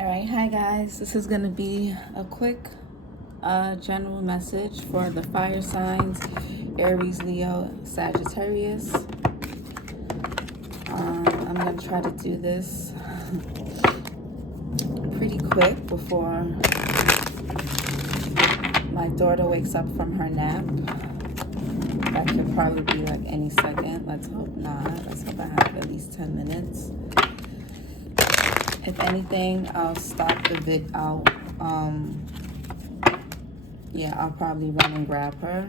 Alright, hi guys. This is going to be a quick general message for the fire signs, Aries, Leo, Sagittarius. I'm going to try to do this pretty quick before my daughter wakes up from her nap. That could probably be like any second. Let's hope not. Let's hope I have at least 10 minutes. If anything, I'll stop the vid. I'll probably run and grab her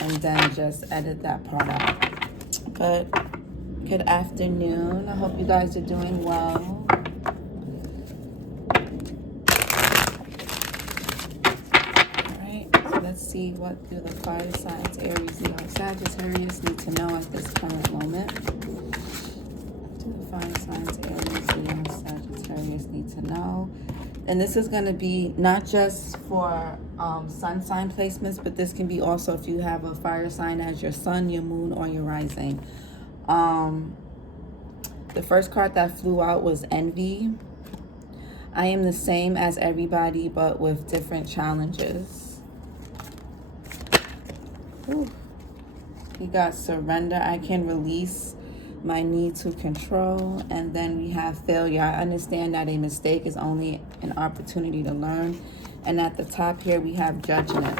and then just edit that part out. But good afternoon. I hope you guys are doing well. Alright, so let's see what do the fire signs, Aries, Leo, Sagittarius need to know at this current moment. Do the fire signs, Aries, Leo, Sagittarius need to know. And this is going to be not just for sun sign placements, but this can be also if you have a fire sign as your sun, your moon, or your rising. The first card that flew out was Envy. I am the same as everybody, but with different challenges. Ooh. We got Surrender. I can release my need to control. And then we have Failure. I understand that a mistake is only an opportunity to learn. And at the top here we have Judgment.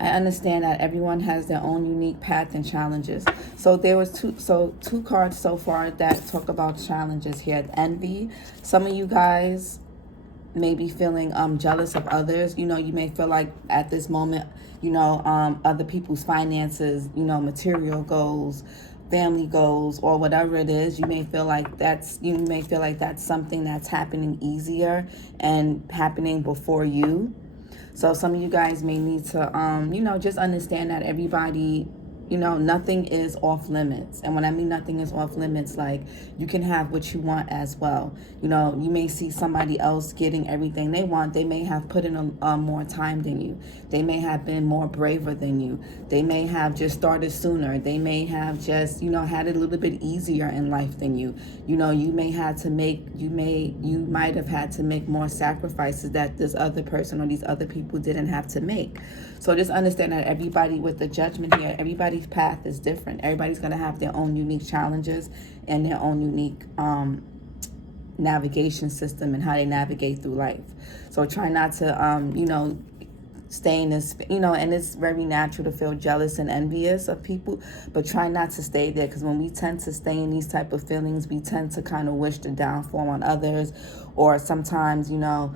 I understand that everyone has their own unique path and challenges. So there was two cards so far that talk about challenges here. Envy. Some of you guys may be feeling jealous of others. You know, you may feel like at this moment, you know, other people's finances, you know, material goals, family goals, or whatever it is, you may feel like that's something that's happening easier and happening before you. So some of you guys may need to you know, just understand that everybody, you know, nothing is off limits. And when I mean nothing is off limits, like you can have what you want as well. You know, you may see somebody else getting everything they want. They may have put in more time than you. They may have been more braver than you. They may have just started sooner. They may have just, you know, had it a little bit easier in life than you. You know, you might have had to make more sacrifices that this other person or these other people didn't have to make. So just understand that everybody, with the Judgment here, everybody's path is different. Everybody's going to have their own unique challenges and their own unique navigation system and how they navigate through life. So try not to, you know, stay in this, you know, and it's very natural to feel jealous and envious of people, but try not to stay there, because when we tend to stay in these type of feelings, we tend to kind of wish the downfall on others, or sometimes, you know,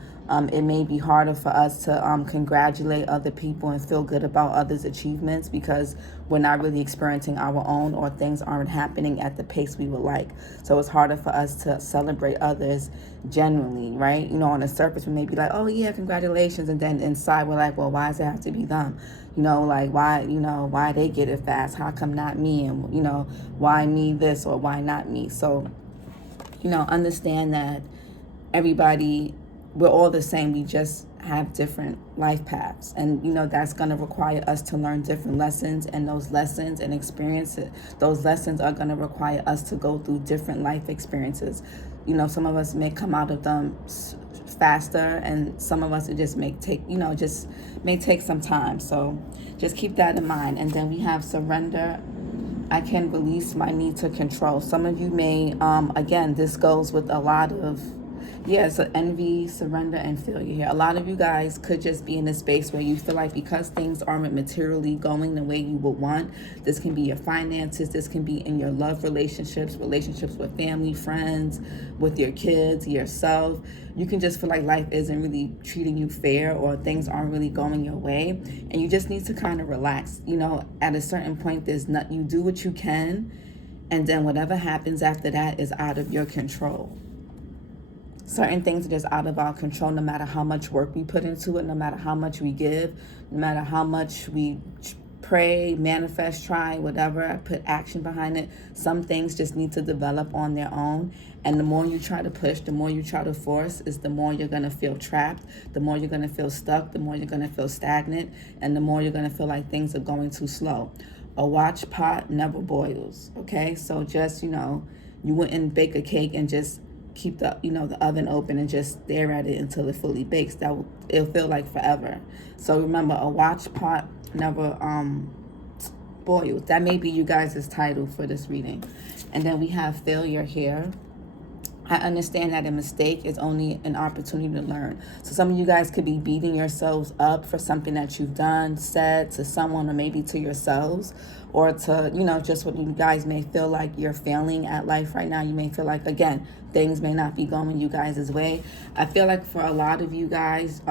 it may be harder for us to congratulate other people and feel good about others' achievements because we're not really experiencing our own, or things aren't happening at the pace we would like. So it's harder for us to celebrate others genuinely, right? You know, on the surface we may be like, oh yeah, congratulations, and then inside we're like, well, why does it have to be them? You know, like why, you know, why they get it fast? How come not me? And, you know, why me this or why not me? So, you know, understand that everybody, we're all the same. We just have different life paths, and you know that's going to require us to learn different lessons, and those lessons and experiences, those lessons are going to require us to go through different life experiences. You know, some of us may come out of them faster, and some of us it just may take some time. So just keep that in mind. And then we have Surrender. I can release my need to control. Some of you may again, this goes with a lot of so envy, surrender, and failure here. A lot of you guys could just be in a space where you feel like because things aren't materially going the way you would want, this can be your finances, this can be in your love relationships with family, friends, with your kids, yourself. You can just feel like life isn't really treating you fair, or things aren't really going your way, and you just need to kind of relax. You know, at a certain point, you do what you can, and then whatever happens after that is out of your control. Certain things are just out of our control, no matter how much work we put into it, no matter how much we give, no matter how much we pray, manifest, try, whatever, put action behind it. Some things just need to develop on their own. And the more you try to push, the more you try to force, is the more you're going to feel trapped, the more you're going to feel stuck, the more you're going to feel stagnant, and the more you're going to feel like things are going too slow. A watch pot never boils, okay? So just, you know, you wouldn't bake a cake and just keep the, you know, the oven open and just stare at it until it fully bakes. It'll feel like forever. So remember, a watch pot never boils. That may be you guys' title for this reading. And then we have failure here. I understand that a mistake is only an opportunity to learn. So some of you guys could be beating yourselves up for something that you've done, said to someone, or maybe to yourselves, or to, you know, just what you guys may feel like you're failing at life right now. You may feel like, again, things may not be going you guys' way. I feel like for a lot of you guys,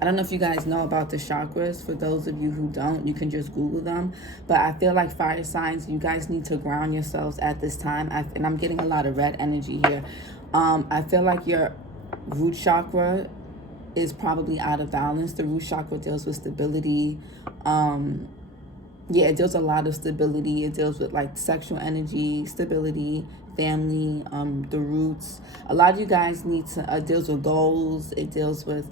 I don't know if you guys know about the chakras. For those of you who don't, you can just Google them. But I feel like fire signs, you guys need to ground yourselves at this time. And I'm getting a lot of red energy here. I feel like your root chakra is probably out of balance. The root chakra deals with stability. It deals a lot of stability. It deals with like sexual energy, stability, family, the roots. A lot of you guys need to, it deals with goals. It deals with,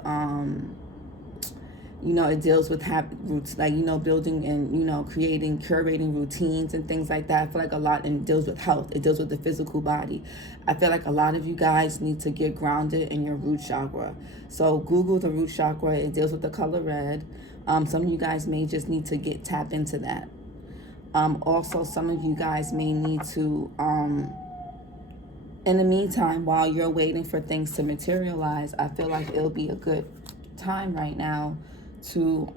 you know, it deals with roots, like, you know, building and, you know, curating routines and things like that. I feel like a lot, and it deals with health. It deals with the physical body. I feel like a lot of you guys need to get grounded in your root chakra. So Google the root chakra. It deals with the color red. Some of you guys may just need to tap into that. Also, some of you guys may need to, in the meantime, while you're waiting for things to materialize, I feel like it'll be a good time right now to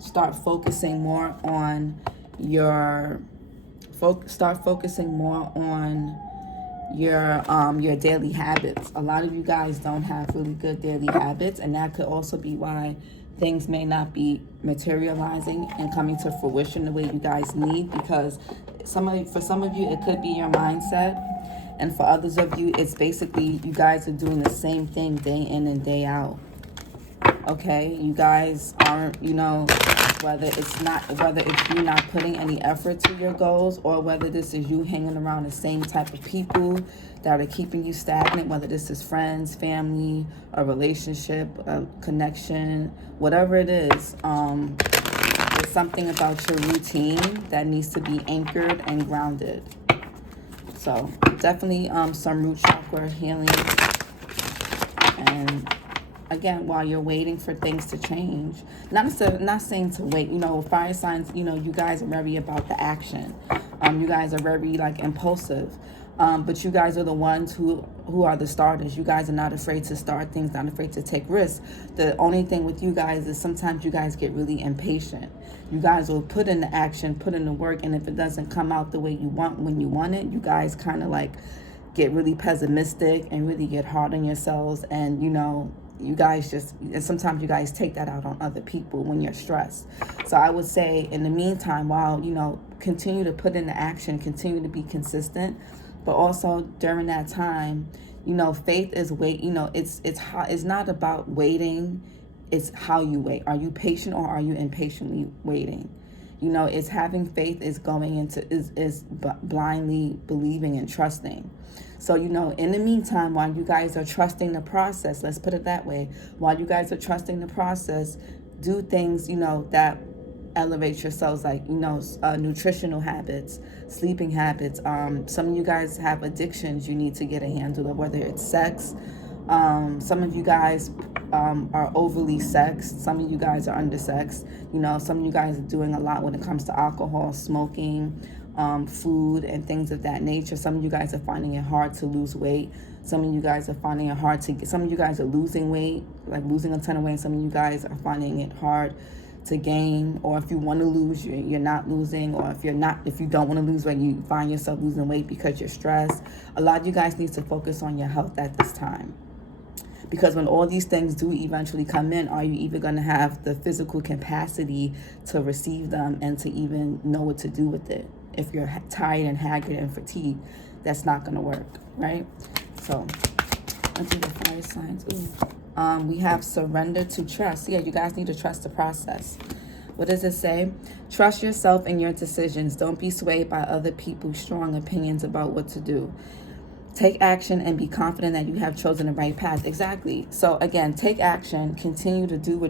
start focusing more on your your daily habits. A lot of you guys don't have really good daily habits, and that could also be why things may not be materializing and coming to fruition the way you guys need, because for some of you it could be your mindset, and for others of you it's basically you guys are doing the same thing day in and day out. Okay, you guys aren't, you know, whether it's you not putting any effort to your goals, or whether this is you hanging around the same type of people that are keeping you stagnant, whether this is friends, family, a relationship, a connection, whatever it is, there's something about your routine that needs to be anchored and grounded. So definitely some root chakra healing. And again, while you're waiting for things to change, not saying to wait, you know, fire signs, you know, you guys are very about the action. You guys are very like impulsive. But you guys are the ones who are the starters. You guys are not afraid to start things, not afraid to take risks. The only thing with you guys is sometimes you guys get really impatient. You guys will put in the action, put in the work, and if it doesn't come out the way you want when you want it, you guys kind of like get really pessimistic and really get hard on yourselves. And, you know, you guys and sometimes you guys take that out on other people when you're stressed. So I would say in the meantime, while, you know, continue to put in the action, continue to be consistent, but also during that time, you know, faith is it's not about waiting, it's how you wait. Are you patient or are you impatiently waiting? You know, it's having faith is going into is blindly believing and trusting. So, you know, in the meantime, while you guys are trusting the process, let's put it that way, while you guys are trusting the process, do things, you know, that elevate yourselves, like, you know, nutritional habits, sleeping habits. Some of you guys have addictions you need to get a handle of, whether it's sex. Some of you guys are overly sexed. Some of you guys are undersexed. You know, some of you guys are doing a lot when it comes to alcohol, smoking, food, and things of that nature. Some of you guys are finding it hard to lose weight. Some of you guys are finding it hard to get, some of you guys are losing weight, like losing a ton of weight. Some of you guys are finding it hard to gain, or if you want to lose, you're not losing, or if you don't want to lose weight, you find yourself losing weight because you're stressed. A lot of you guys need to focus on your health at this time, because when all these things do eventually come in, are you even going to have the physical capacity to receive them and to even know what to do with it? If you're tired and haggard and fatigued, that's not going to work, right? So let's do the fire signs. We have surrender to trust. Yeah, you guys need to trust the process. What does it say? Trust yourself and your decisions. Don't be swayed by other people's strong opinions about what to do. Take action and be confident that you have chosen the right path. Exactly. So again, take action, continue to do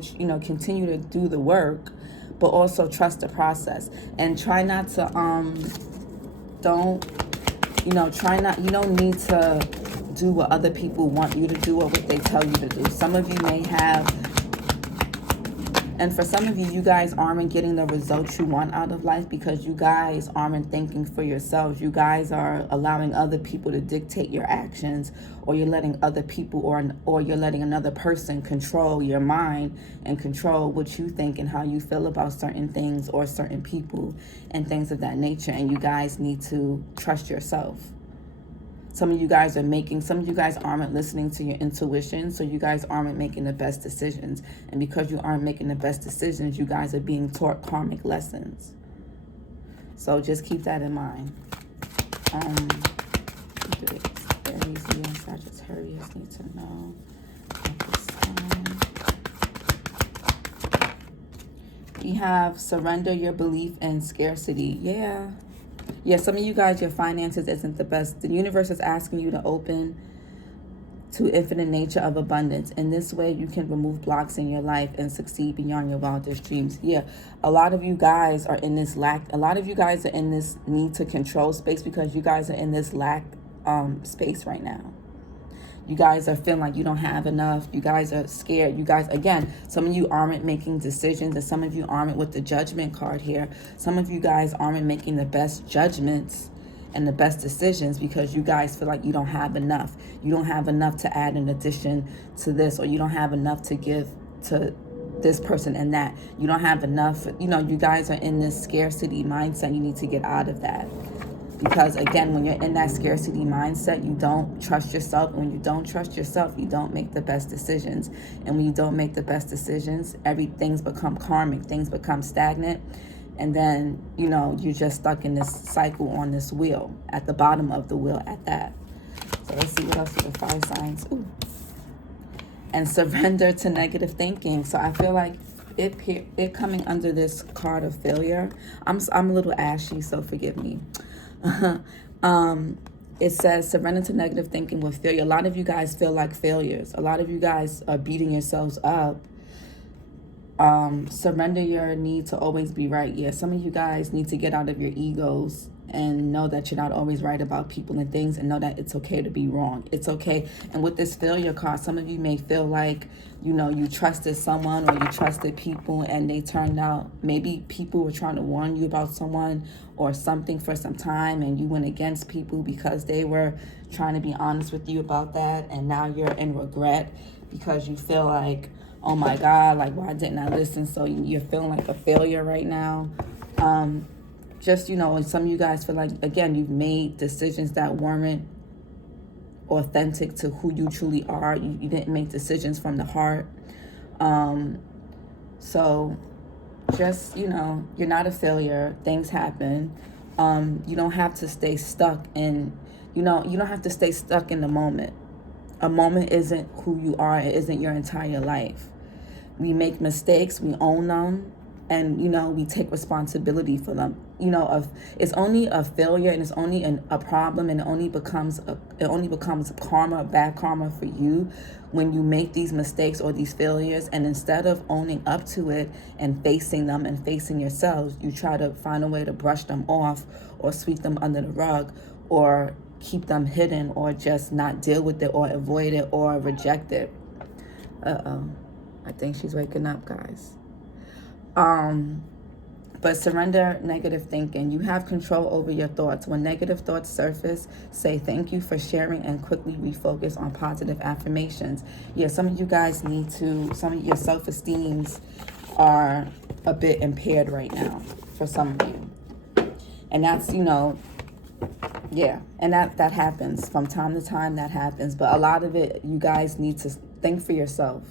continue to do the work, but also trust the process. And try not to, you don't need to do what other people want you to do or what they tell you to do. Some of you may have, and for some of you, you guys aren't getting the results you want out of life because you guys aren't thinking for yourselves. You guys are allowing other people to dictate your actions, or you're letting other people or you're letting another person control your mind and control what you think and how you feel about certain things or certain people and things of that nature. And you guys need to trust yourself. Some of you guys aren't listening to your intuition, so you guys aren't making the best decisions. And because you aren't making the best decisions, you guys are being taught karmic lessons. So just keep that in mind. Aries, Leo, and Sagittarius need to know at this time. We have surrender your belief in scarcity. Yeah, some of you guys, your finances isn't the best. The universe is asking you to open to infinite nature of abundance. In this way, you can remove blocks in your life and succeed beyond your wildest dreams. Yeah, a lot of you guys are in this lack. A lot of you guys are in this need to control space because you guys are in this lack space right now. You guys are feeling like you don't have enough. You guys are scared. You guys, again, some of you aren't making decisions, and some of you aren't with the judgment card here. Some of you guys aren't making the best judgments and the best decisions because you guys feel like you don't have enough. You don't have enough to add in addition to this, or you don't have enough to give to this person and that. You don't have enough. You know, you guys are in this scarcity mindset. You need to get out of that. Because again, when you're in that scarcity mindset, you don't trust yourself. And when you don't trust yourself, you don't make the best decisions. And when you don't make the best decisions, things become karmic, things become stagnant. And then, you know, you're just stuck in this cycle on this wheel, at the bottom of the wheel at that. So let's see what else are the fire signs. Ooh. And surrender to negative thinking. So I feel like it coming under this card of failure. I'm a little ashy, so forgive me. It says surrender to negative thinking with failure. A lot of you guys feel like failures. A lot of you guys are beating yourselves up. Surrender your need to always be right. Yeah, some of you guys need to get out of your egos and know that you're not always right about people and things, and know that it's okay to be wrong. It's okay. And with this failure card, some of you may feel like, you know, you trusted someone or you trusted people and they turned out, maybe people were trying to warn you about someone or something for some time, and you went against people because they were trying to be honest with you about that, and now you're in regret because you feel like, oh my God, like, why didn't I listen? So you're feeling like a failure right now. Just, you know, and some of you guys feel like, again, you've made decisions that weren't authentic to who you truly are. You didn't make decisions from the heart. So just, you know, you're not a failure. Things happen. You don't have to stay stuck in, you know, you don't have to stay stuck in the moment. A moment isn't who you are. It isn't your entire life. We make mistakes, we own them, and, you know, we take responsibility for them. You know, it's only a failure and it's only a problem, and it only becomes karma, bad karma for you when you make these mistakes or these failures, and instead of owning up to it and facing them and facing yourselves, you try to find a way to brush them off or sweep them under the rug or keep them hidden or just not deal with it or avoid it or reject it. I think she's waking up, guys. But surrender negative thinking. You have control over your thoughts. When negative thoughts surface, say thank you for sharing and quickly refocus on positive affirmations. Yeah, some of you guys need to, some of your self-esteems are a bit impaired right now for some of you. And that's, you know, yeah, and that happens from time to time. That happens, but a lot of it, you guys need to think for yourself.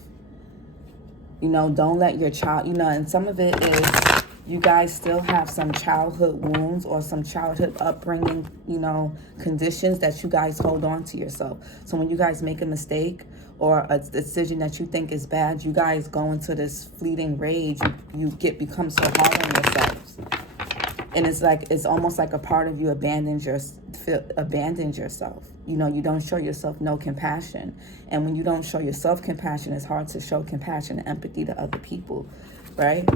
You know, don't let your child, you know, and some of it is you guys still have some childhood wounds or some childhood upbringing, you know, conditions that you guys hold on to yourself. So when you guys make a mistake or a decision that you think is bad, you guys go into this fleeting rage. You become so hard on yourselves. And it's like, it's almost like a part of you abandons yourself. You know, you don't show yourself no compassion. And when you don't show yourself compassion, it's hard to show compassion and empathy to other people, right?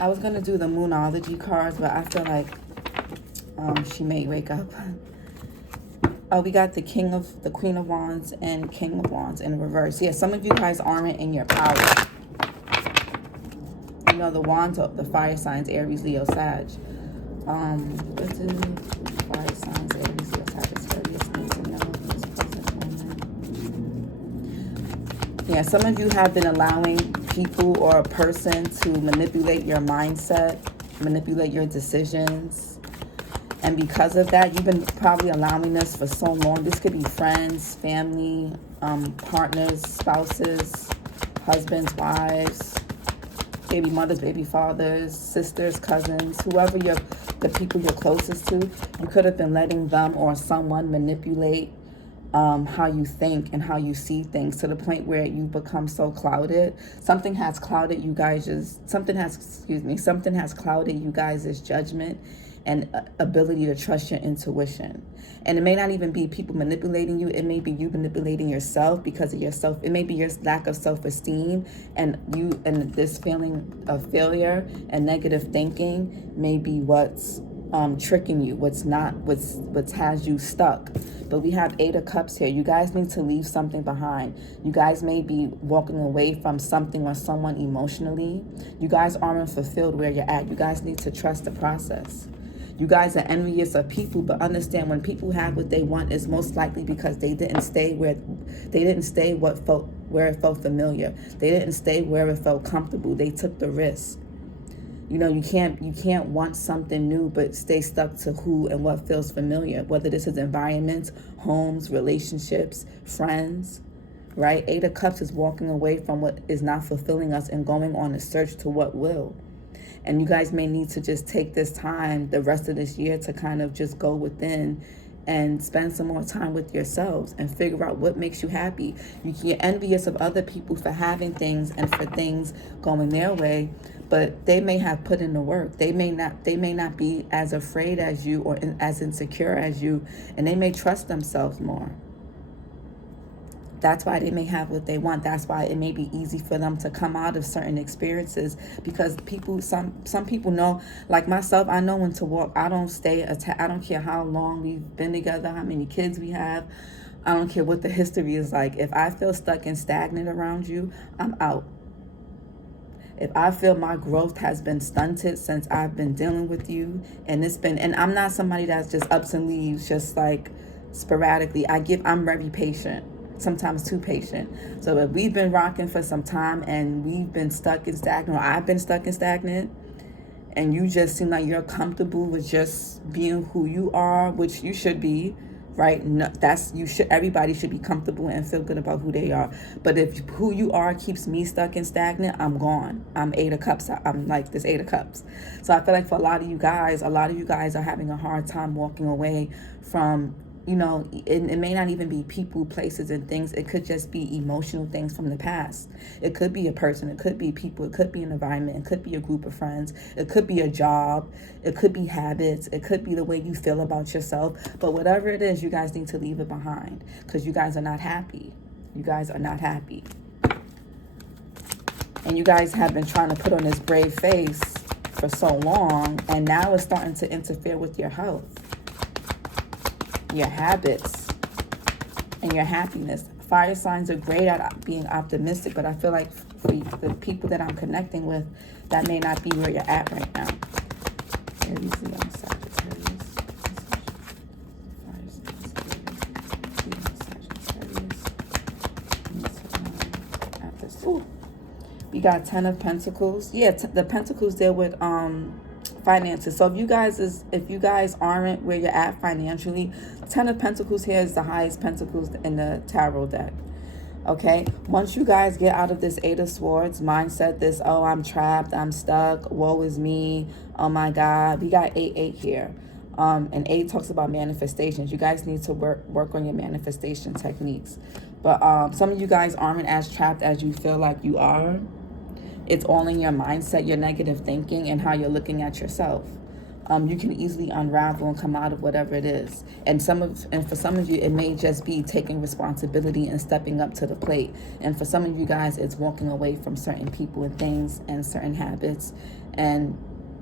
I was going to do the Moonology cards, but I feel like she may wake up. Oh, we got the Queen of Wands and King of Wands in reverse. Yeah, some of you guys aren't in your power. You know, the Wands are the fire signs, Aries, Leo, Sag. What do fire signs, Aries, Leo, Sagittarius need to know in this present moment? Yeah, some of you have been allowing people or a person to manipulate your mindset, manipulate your decisions. And because of that, you've been probably allowing this for so long. This could be friends, family, partners, spouses, husbands, wives, baby mothers, baby fathers, sisters, cousins, whoever the people you're closest to. You could have been letting them or someone manipulate how you think and how you see things to the point where you become so clouded. Something has clouded you guys' something has clouded you guys' judgment and ability to trust your intuition. And it may not even be people manipulating you. It may be you manipulating yourself because of yourself. It may be your lack of self-esteem, and this feeling of failure and negative thinking may be what's tricking you, what's has you stuck. But we have 8 of Cups here. You guys need to leave something behind. You guys may be walking away from something or someone emotionally. You guys aren't fulfilled where you're at. You guys need to trust the process. You guys are envious of people, but understand when people have what they want, it's most likely because they didn't stay where it felt familiar. They didn't stay where it felt comfortable. They took the risk. You know, you can't want something new but stay stuck to who and what feels familiar, whether this is environments, homes, relationships, friends, right? 8 of Cups is walking away from what is not fulfilling us and going on a search to what will. And you guys may need to just take this time, the rest of this year, to kind of just go within and spend some more time with yourselves and figure out what makes you happy. You can get envious of other people for having things and for things going their way, but they may have put in the work. They may not be as afraid as you or as insecure as you, and they may trust themselves more. That's why they may have what they want. That's why it may be easy for them to come out of certain experiences, because some people know, like myself, I know when to walk. I don't stay I don't care how long we've been together, how many kids we have. I don't care what the history is like. If I feel stuck and stagnant around you, I'm out. If I feel my growth has been stunted since I've been dealing with you, and I'm not somebody that's just ups and leaves, just like sporadically. I'm very patient. Sometimes too patient. So if we've been rocking for some time and we've been stuck and stagnant, or I've been stuck and stagnant, and you just seem like you're comfortable with just being who you are, which you should be, right? No, everybody should be comfortable and feel good about who they are. But if who you are keeps me stuck and stagnant, I'm gone. I'm 8 of Cups. I'm like this 8 of Cups. So I feel like for a lot of you guys are having a hard time walking away from, you know, it may not even be people, places, and things. It could just be emotional things from the past. It could be a person. It could be people. It could be an environment. It could be a group of friends. It could be a job. It could be habits. It could be the way you feel about yourself. But whatever it is, you guys need to leave it behind, because you guys are not happy. You guys are not happy. And you guys have been trying to put on this brave face for so long, and now it's starting to interfere with your health, your habits, and your happiness. Fire signs are great at being optimistic, but I feel like for the people that I'm connecting with, that may not be where you're at right now. Aries, Leo, Sagittarius. Fire signs, Sagittarius. Ooh. We got 10 of Pentacles. Yeah, the Pentacles deal with finances. So if you guys aren't where you're at financially, 10 of Pentacles here is the highest Pentacles in the tarot deck. Okay, once you guys get out of this 8 of Swords mindset, this, oh, I'm trapped, I'm stuck, woe is me, oh my God, we got 8 here. And 8 talks about manifestations. You guys need to work on your manifestation techniques. But some of you guys aren't as trapped as you feel like you are. It's all in your mindset, your negative thinking, and how you're looking at yourself. You can easily unravel and come out of whatever it is. And for some of you, it may just be taking responsibility and stepping up to the plate. And for some of you guys, it's walking away from certain people and things and certain habits, and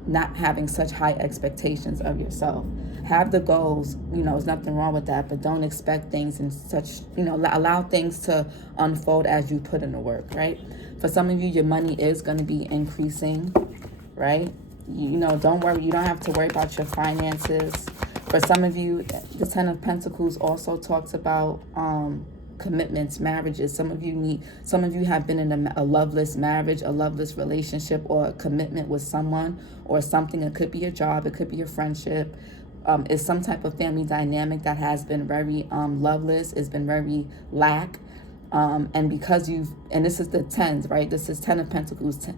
not having such high expectations of yourself. Have the goals, there's nothing wrong with that, but don't expect things in such, allow things to unfold as you put in the work, right? For some of you, your money is going to be increasing, right? Don't worry. You don't have to worry about your finances. For some of you, the Ten of Pentacles also talks about commitments, marriages. Some of you have been in a loveless marriage, a loveless relationship, or a commitment with someone or something. It could be a job, it could be a friendship. It's some type of family dynamic that has been very loveless, it's been very lack. And because and this is the tens, right? This is 10 of Pentacles.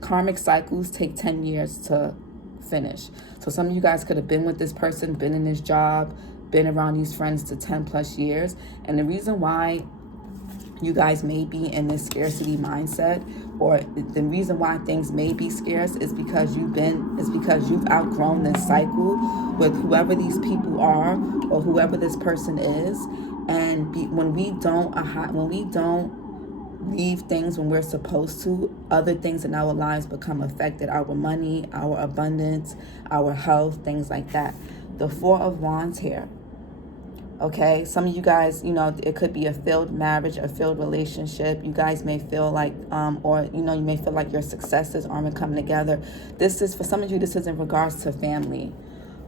Karmic cycles take 10 years to finish. So some of you guys could have been with this person, been in this job, been around these friends to 10 plus years. And the reason why you guys may be in this scarcity mindset, or the reason why things may be scarce, is because you've outgrown this cycle with whoever these people are or whoever this person is. And when we don't leave things when we're supposed to, other things in our lives become affected. Our money, our abundance, our health, things like that. The Four of Wands here. Okay, some of you guys, it could be a failed marriage, a failed relationship. You guys may feel like, you may feel like your successes aren't coming together. For some of you, this is in regards to family.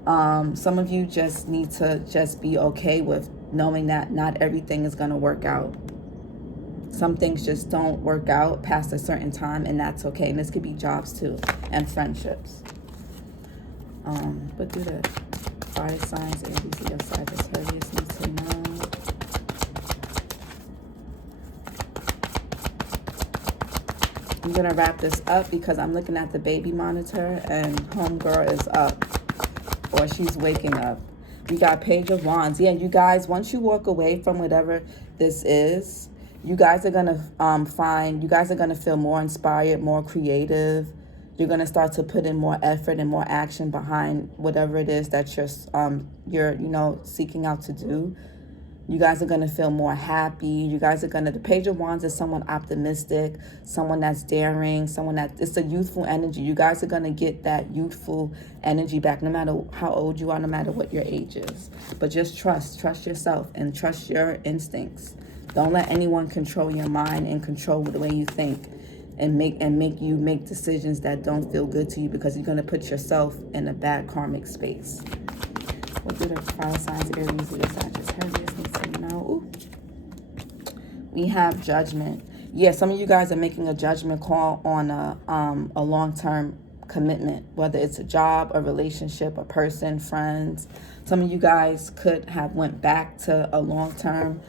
Some of you just need to just be okay with knowing that not everything is going to work out. Some things just don't work out past a certain time, and that's okay. And this could be jobs too, and friendships. But do this. Fire signs, Aries, Leo, Sagittarius need to know. I'm going to wrap this up because I'm looking at the baby monitor and homegirl is up, or she's waking up. We got Page of Wands. Yeah, you guys, once you walk away from whatever this is, you guys are going to feel more inspired, more creative. You're going to start to put in more effort and more action behind whatever it is that you're seeking out to do. You guys are going to feel more happy. The Page of Wands is someone optimistic, someone that's daring, it's a youthful energy. You guys are going to get that youthful energy back, no matter how old you are, no matter what your age is. But just trust yourself and trust your instincts. Don't let anyone control your mind and control the way you think. And make you make decisions that don't feel good to you, because you're going to put yourself in a bad karmic space. What do the fire signs, Aries, Leo, Sagittarius need to know? Ooh. We have Judgment. Yeah, some of you guys are making a judgment call on a long-term commitment, whether it's a job, a relationship, a person, friends. Some of you guys could have went back to a long-term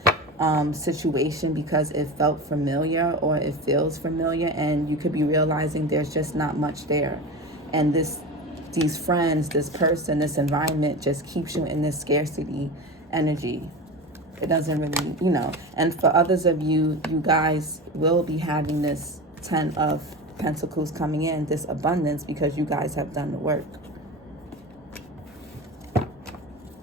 situation because it felt familiar, or it feels familiar, and you could be realizing there's just not much there. And these friends, this person, this environment just keeps you in this scarcity energy. It doesn't really, and for others of you, you guys will be having this 10 of Pentacles coming in, this abundance, because you guys have done the work.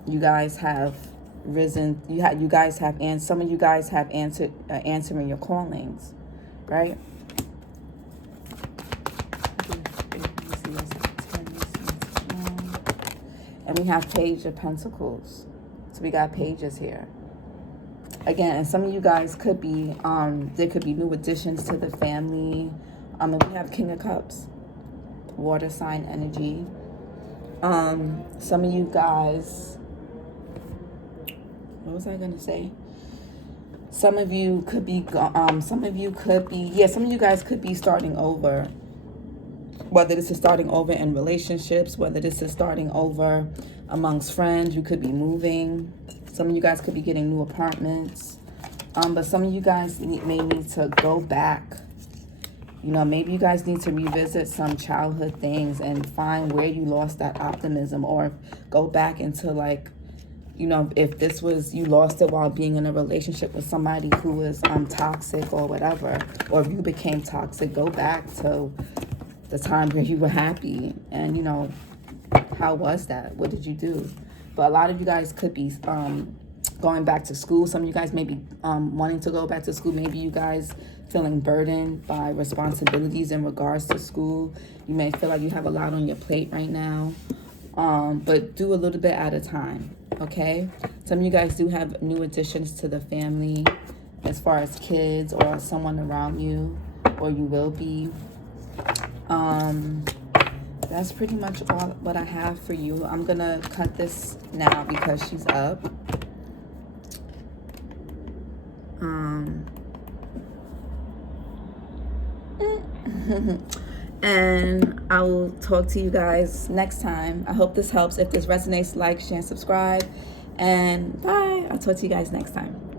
You guys have risen, some of you guys have answering your callings, right? And we have Page of Pentacles. So we got pages here. Again, and some of you guys could be, there could be new additions to the family. And we have King of Cups, water sign energy. Some of you guys, what was I going to say? Some of you guys could be starting over. Whether this is starting over in relationships, whether this is starting over amongst friends, you could be moving. Some of you guys could be getting new apartments. But some of you guys may need to go back. Maybe you guys need to revisit some childhood things and find where you lost that optimism, or go back into if this was, you lost it while being in a relationship with somebody who was toxic or whatever, or if you became toxic, go back to the time where you were happy and, how was that? What did you do? But a lot of you guys could be going back to school. Some of you guys may be wanting to go back to school. Maybe you guys feeling burdened by responsibilities in regards to school. You may feel like you have a lot on your plate right now, but do a little bit at a time, okay? Some of you guys do have new additions to the family as far as kids or someone around you, or you will be. That's pretty much all what I have for you. I'm gonna cut this now because she's up. And I will talk to you guys next time. I hope this helps. If this resonates, like, share, and subscribe. And bye. I'll talk to you guys next time.